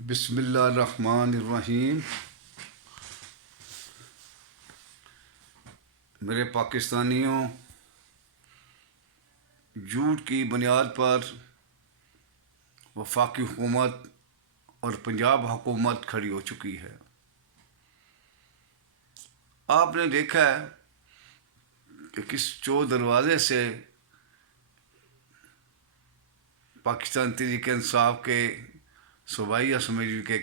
بسم اللہ الرحمن الرحیم. میرے پاکستانیوں، جھوٹ کی بنیاد پر وفاقی حکومت اور پنجاب حکومت کھڑی ہو چکی ہے. آپ نے دیکھا ہے کہ کس چور دروازے سے پاکستان تحریک انصاف کے صوبائی اسمبلی کے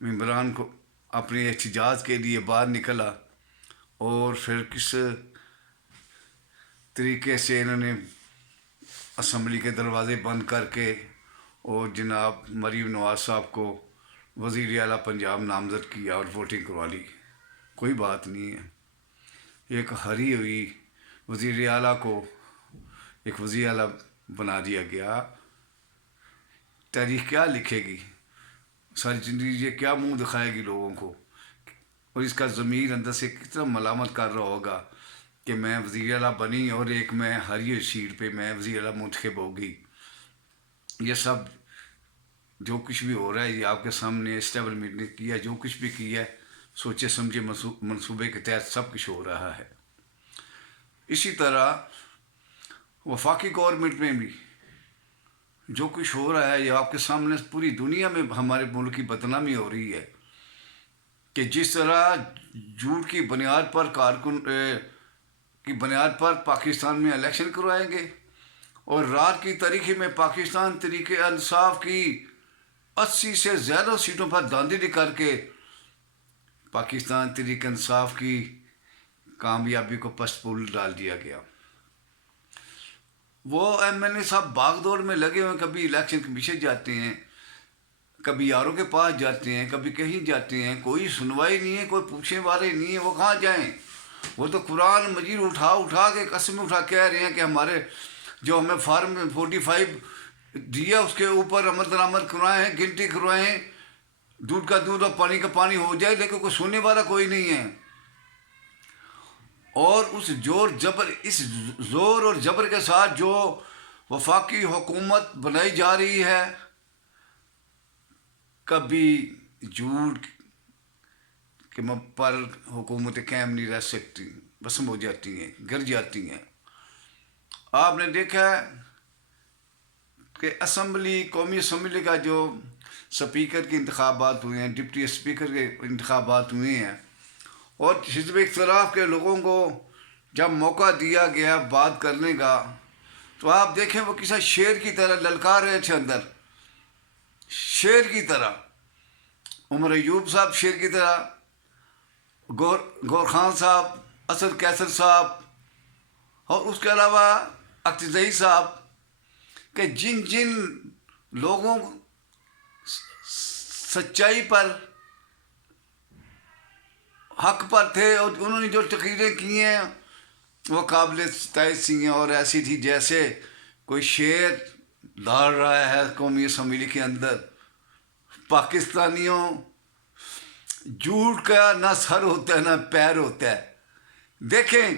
ممبران کو اپنے احتجاج کے لیے باہر نکلا، اور پھر کس طریقے سے انہوں نے اسمبلی کے دروازے بند کر کے اور جناب مریم نواز صاحب کو وزیر اعلیٰ پنجاب نامزد کیا اور ووٹنگ کروا لی. کوئی بات نہیں ہے. ایک ہری ہوئی وزیر اعلیٰ کو ایک وزیر اعلیٰ بنا دیا گیا. تاریخ کیا لکھے گی؟ ساری زندگی یہ کیا منہ دکھائے گی لوگوں کو؟ اور اس کا ضمیر اندر سے کتنا ملامت کر رہا ہوگا کہ میں وزیر اعلیٰ بنی اور ایک میں ہری سیٹ پہ میں وزیر اعلیٰ منتخب ہوگی. یہ سب جو کچھ بھی ہو رہا ہے یہ آپ کے سامنے اسٹیبلمنٹ نے کیا، جو کچھ بھی کیا ہے سوچے سمجھے منصوبے کے تحت سب کچھ ہو رہا ہے. اسی طرح وفاقی گورنمنٹ میں بھی جو کچھ ہو رہا ہے یہ آپ کے سامنے پوری دنیا میں ہمارے ملک کی بدنامی ہو رہی ہے کہ جس طرح جھوٹ کی بنیاد پر کی بنیاد پر پاکستان میں الیکشن کروائیں گے، اور رات کی تاریخی میں پاکستان تحریک انصاف کی 80 سے زیادہ سیٹوں پر دھاندلی کر کے پاکستان تحریک انصاف کی کامیابی کو پس پول ڈال دیا گیا. وہ ایم این اے صاحب باغ دوڑ میں لگے ہوئے، کبھی الیکشن کے پیچھے جاتے ہیں، کبھی یاروں کے پاس جاتے ہیں، کبھی کہیں جاتے ہیں. کوئی سنوائی نہیں ہے، کوئی پوچھنے والے نہیں ہے. وہ کہاں جائیں؟ وہ تو قرآن مجید اٹھا کے قسم اٹھا کہہ رہے ہیں کہ ہمارے جو ہمیں فارم 45 دیا اس کے اوپر عمل درآمد کروائیں، گنتی کروائیں، دودھ کا دودھ اور پانی کا پانی ہو جائے. لیکن کوئی سننے والا کوئی نہیں ہے. اور اس زور اور جبر کے ساتھ جو وفاقی حکومت بنائی جا رہی ہے، کبھی جھوٹ کہ پر حکومتیں قائم نہیں رہ سکتی، بسم ہو جاتی ہیں، گر جاتی ہیں. آپ نے دیکھا ہے کہ قومی اسمبلی کا جو سپیکر کے انتخابات ہوئے ہیں، ڈپٹی اسپیکر کے انتخابات ہوئے ہیں، اور حزب اختلاف کے لوگوں کو جب موقع دیا گیا بات کرنے کا تو آپ دیکھیں وہ کسی شیر کی طرح للکار رہے تھے اندر، شیر کی طرح. عمر ایوب صاحب شیر کی طرح، گور خان صاحب، اسد کیسر صاحب، اور اس کے علاوہ اقتدائی صاحب، کہ جن لوگوں سچائی پر حق پر تھے اور انہوں نے جو تقریریں کی ہیں وہ قابل ستائش تھیں، اور ایسی تھی جیسے کوئی شیر دھاڑ رہا ہے قومی اسمبلی کے اندر. پاکستانیوں، جھوٹ کا نہ سر ہوتا ہے نہ پیر ہوتا ہے. دیکھیں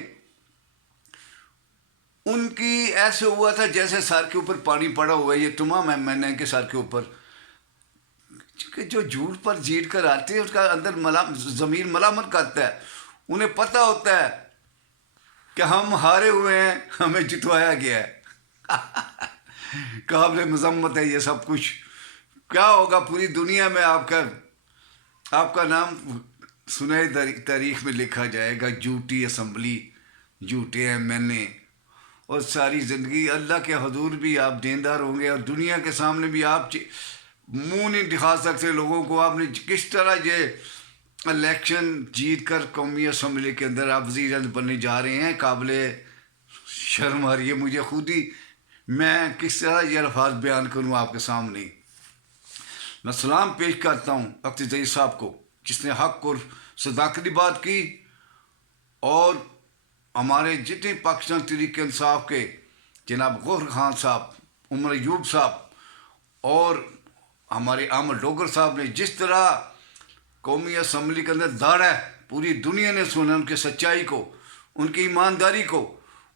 ان کی ایسے ہوا تھا جیسے سر کے اوپر پانی پڑا ہوا ہے. یہ تمام ایم این اے کے سر کے اوپر کہ جو جھوٹ پر جیت کر آتے ہیں اس کا اندر ضمیر ملامت کرتا ہے. انہیں پتہ ہوتا ہے کہ ہم ہارے ہوئے ہیں، ہمیں جتوایا گیا ہے. قابل مذمت ہے یہ سب کچھ. کیا ہوگا پوری دنیا میں آپ کا نام سنہری تاریخ میں لکھا جائے گا. جھوٹی اسمبلی، جھوٹے ایم این اے، اور ساری زندگی اللہ کے حضور بھی آپ دیندار ہوں گے، اور دنیا کے سامنے بھی آپ منہ نہیں دکھا سکتے لوگوں کو. آپ نے کس طرح یہ الیکشن جیت کر قومی اسمبلی کے اندر آپ وزیر اعظم بننے جا رہے ہیں. قابل شرم آ رہی ہے مجھے خود ہی. میں کس طرح یہ الفاظ بیان کروں آپ کے سامنے. میں سلام پیش کرتا ہوں اقتدائی صاحب کو جس نے حق اور صداقت کی بات کی، اور ہمارے جتنے پاکستان تحریک انصاف کے جناب گور خان صاحب، عمر ایوب صاحب، اور ہمارے احمد ڈوگر صاحب نے جس طرح قومی اسمبلی کے اندر داڑا ہے، پوری دنیا نے سنا ان کی سچائی کو، ان کی ایمانداری کو.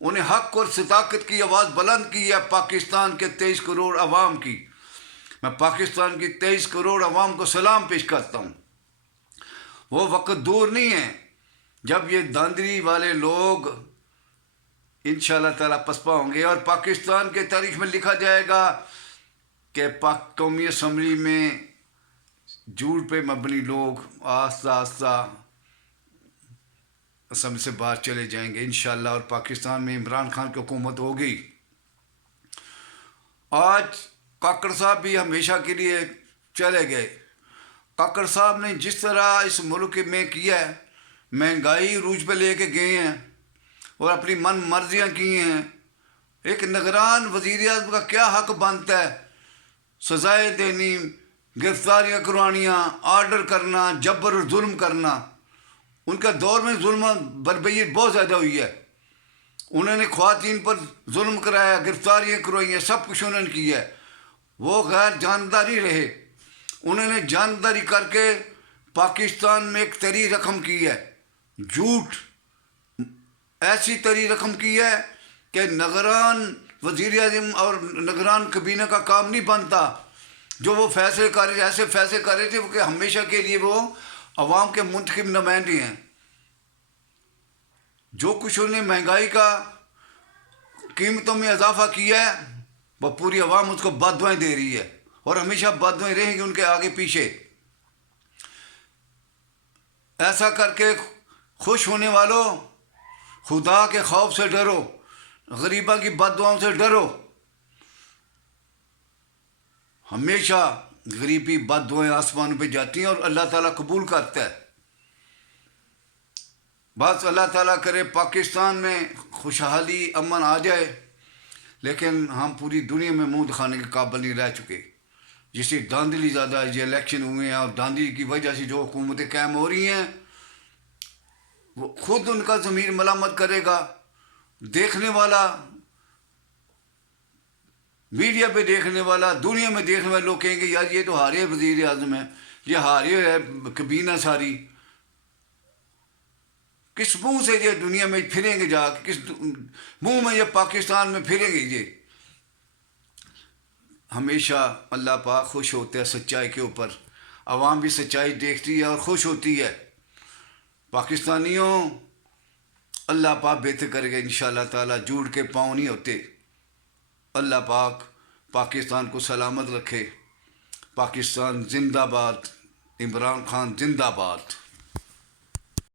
انہیں حق اور صداقت کی آواز بلند کی ہے پاکستان کے 23 کروڑ عوام کی. میں پاکستان کی 23 کروڑ عوام کو سلام پیش کرتا ہوں. وہ وقت دور نہیں ہے جب یہ داندلی والے لوگ انشاءاللہ تعالیٰ پسپا ہوں گے، اور پاکستان کے تاریخ میں لکھا جائے گا کہ پاک قومی اسمبلی میں جھوٹ پہ مبنی لوگ آہستہ آہستہ اسمبلی سے باہر چلے جائیں گے انشاءاللہ، اور پاکستان میں عمران خان کی حکومت ہوگی. آج کاکڑ صاحب بھی ہمیشہ کے لیے چلے گئے. کاکڑ صاحب نے جس طرح اس ملک میں کیا ہے، مہنگائی عروج پہ لے کے گئے ہیں اور اپنی من مرضیاں کی ہیں. ایک نگران وزیر اعظم کا کیا حق بنتا ہے؟ سزائیں دینی، گرفتاریاں کروانیاں، آرڈر کرنا، جبر اور ظلم کرنا. ان کا دور میں ظلم بربریت بہت زیادہ ہوئی ہے. انہوں نے خواتین پر ظلم کرایا، گرفتاریاں کروائی ہیں، سب کچھ انہوں نے کیا ہے. وہ غیر جانداری رہے. انہوں نے جانداری کر کے پاکستان میں ایک تری رقم کی ہے، جھوٹ ایسی تری رقم کی ہے کہ نگران وزیر اعظم اور نگران کابینہ کا کام نہیں بنتا. جو وہ فیصلے کر رہے، ایسے فیصلے کر رہے تھے کہ ہمیشہ کے لیے وہ عوام کے منتخب نمائندے ہیں. جو کچھ انہوں نے مہنگائی کا قیمتوں میں اضافہ کیا ہے، وہ پوری عوام اس کو بد دعائیں دے رہی ہے، اور ہمیشہ بد دعائیں رہیں گی ان کے آگے پیچھے. ایسا کر کے خوش ہونے والوں، خدا کے خوف سے ڈرو، غریباں کی بد دعاؤں سے ڈرو. ہمیشہ غریبی بد دعائیں آسمان پہ جاتی ہیں اور اللہ تعالیٰ قبول کرتا ہے. بس اللہ تعالیٰ کرے پاکستان میں خوشحالی امن آ جائے، لیکن ہم پوری دنیا میں منہ دکھانے کے قابل نہیں رہ چکے. جس سے دھاندلی زیادہ ہے، یہ الیکشن ہوئے ہیں اور دھاندلی کی وجہ سے جو حکومتیں قائم ہو رہی ہیں، وہ خود ان کا ضمیر ملامت کرے گا. دیکھنے والا، میڈیا پہ دیکھنے والا، دنیا میں دیکھنے والے لوگ کہیں گے یار یہ تو ہارے وزیر اعظم ہے، یہ ہارے ہے کابینہ ساری. کس منہ سے یہ دنیا میں پھریں گے، جا کے کس منہ میں یہ پاکستان میں پھریں گے؟ یہ ہمیشہ اللہ پاک خوش ہوتا ہے سچائی کے اوپر. عوام بھی سچائی دیکھتی ہے اور خوش ہوتی ہے. پاکستانیوں، اللہ پاک بہتر کرے گا انشاءاللہ تعالیٰ. جھوٹ کے پاؤں نہیں ہوتے. اللہ پاک پاکستان کو سلامت رکھے. پاکستان زندہ باد. عمران خان زندہ باد.